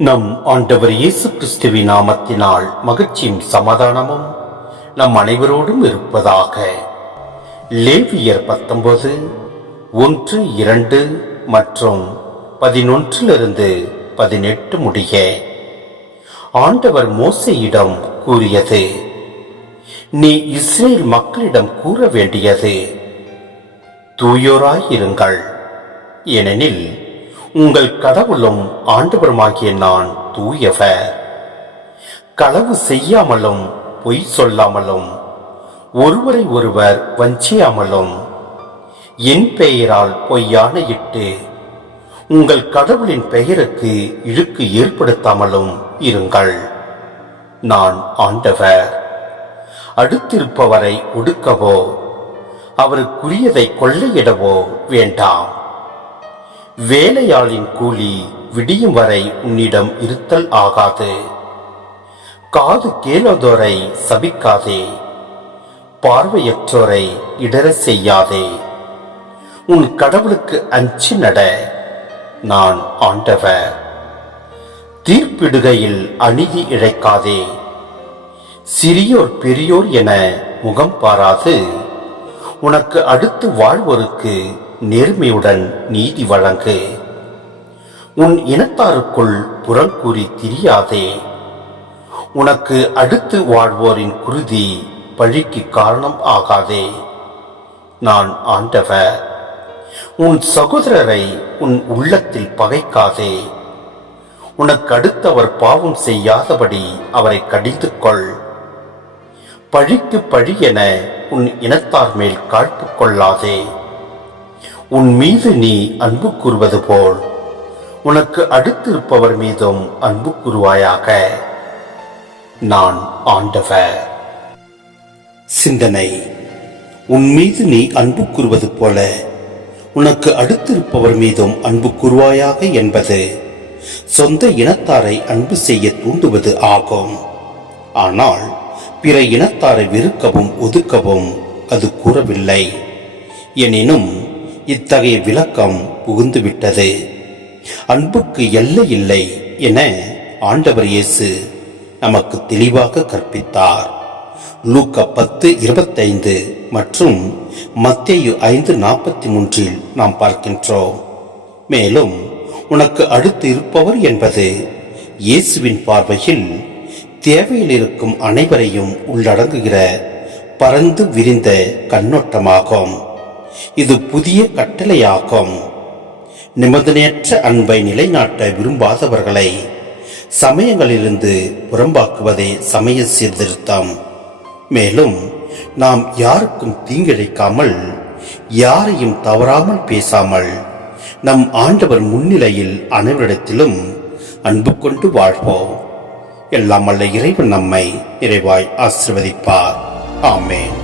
நம் ஆண்டவர் இயேசு கிறிஸ்துவின் நாமத்தினால் மகிழ்ச்சியும் சமாதானமும் நம் அனைவரோடும் இருப்பதாக. லேவியர் 19 1, 2 மற்றும் 11-18 முடிய ஆண்டவர் மோசேயிடம் கூறியது: நீ இஸ்ரேல் மக்களிடம் கூற வேண்டியது, தூயோராயிருங்கள், ஏனெனில் உங்கள் கடவுளும் ஆண்டவருமாகிய நான் தூயவர். களவு செய்யாமலும் பொய் சொல்லாமலும் ஒருவரை ஒருவர் வஞ்சியாமலும் என் பெயரால் பொய்யானையிட்டு உங்கள் கடவுளின் பெயருக்கு இழுக்கு ஏற்படுத்தாமலும் இருங்கள். நான் ஆண்டவர். அடுத்திருப்பவரை ஒடுக்கவோ அவருக்குரியதை கொள்ளையிடவோ வேண்டாம். வேலையாளின் கூலி விடியும் வரை உன்னிடம் இருத்தல் ஆகாது. காது கேளாதோரை சபிக்காதே, பார்வையற்றோரை இடர செய்யாதே. உன் கடவுளுக்கு அஞ்சி நட. நான் ஆண்டவர். தீர்ப்பிடுகையில் அநீதி இழைக்காதே. சிறியோர் பெரியோர் என முகம் பாராது உனக்கு அடுத்து வாழ்வோருக்கு நேர்மையுடன் நீதி வழங்கு. உன் இனத்தாருக்குள் புறங்கூறி திரியாதே. உனக்கு அடுத்து வாழ்வோரின் குருதி பழிக்கு காரணம் ஆகாதே. நான் ஆண்டவர். உன் சகோதரரை உன் உள்ளத்தில் பகைக்காதே. உனக்கு அடுத்தவர் பாவம் செய்யாதபடி அவரை கடிந்து கொள். பழிக்கு பழி என உன் இனத்தார் மேல் காழ்ப்பு கொள்ளாதே. உன் மீது நீ அன்பு கூறுவது போல் உனக்கு அடுத்திருப்பவர் மீதும் அன்பு கூறுவாயாக. நான் ஆண்டவர். சிந்தனை: உன் மீது நீ அன்பு கூறுவது போல உனக்கு அடுத்திருப்பவர் மீதும் அன்பு கூறுவாயாக என்பது சொந்த இனத்தாரை அன்பு செய்ய தூண்டுவது ஆகும். ஆனால் பிற இனத்தாரை வெறுக்கவும் ஒதுக்கவும் அது கூறவில்லை. எனினும் இத்தகைய விளக்கம் புகுந்துவிட்டது. அன்புக்கு எல்லை இல்லை என ஆண்டவர் இயேசு நமக்கு தெளிவாக கற்பித்தார். லூக்கா 10:25 மற்றும் மத்தேயு 5:43 நாம் பார்க்கின்றோம். மேலும் உனக்கு அடுத்து இருப்பவர் என்பது இயேசுவின் பார்வையில் தேவையில் இருக்கும் அனைவரையும் உள்ளடங்குகிற பரந்து விரிந்த கண்ணோட்டமாகும். இது புதிய கட்டளையாகும். நிபந்தனையற்ற அன்பை நிலைநாட்ட விரும்பாதவர்களை சமயங்களிலிருந்து புறம்பாக்குவதே சமய சீர்திருத்தம். மேலும் நாம் யாருக்கும் தீங்கிழைக்காமல், யாரையும் தவறாமல் பேசாமல், நம் ஆண்டவர் முன்னிலையில் அனைவரிடத்திலும் அன்பு கொண்டு வாழ்வோம். எல்லாம் வல்ல இறைவன் நம்மை நிறைவாய் ஆசீர்வதிப்பார். ஆமென்.